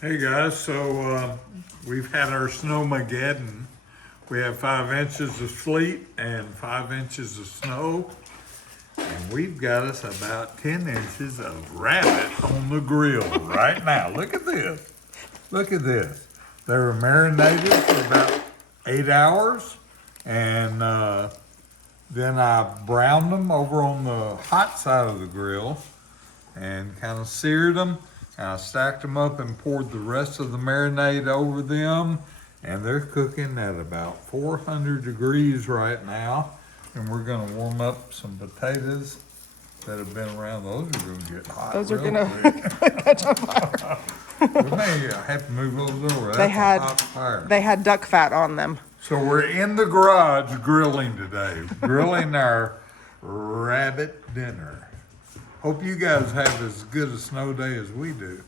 Hey guys, so we've had our snowmageddon. We have 5 inches of sleet and 5 inches of snow. And we've got us about 10 inches of rabbit on the grill right now. Look at this. Look at this. They were marinated for about 8 hours. And then I browned them over on the hot side of the grill and kind of seared them. And I stacked them up and poured the rest of the marinade over them. And they're cooking at about 400 degrees right now. And we're gonna warm up some potatoes that have been around. Those are gonna get hot. Those are real gonna quick. catch on fire. We may have to move those over. That's They a had hot fire. they had duck fat on them. So we're in the garage grilling today, grilling our rabbit dinner. Hope you guys have as good a snow day as we do.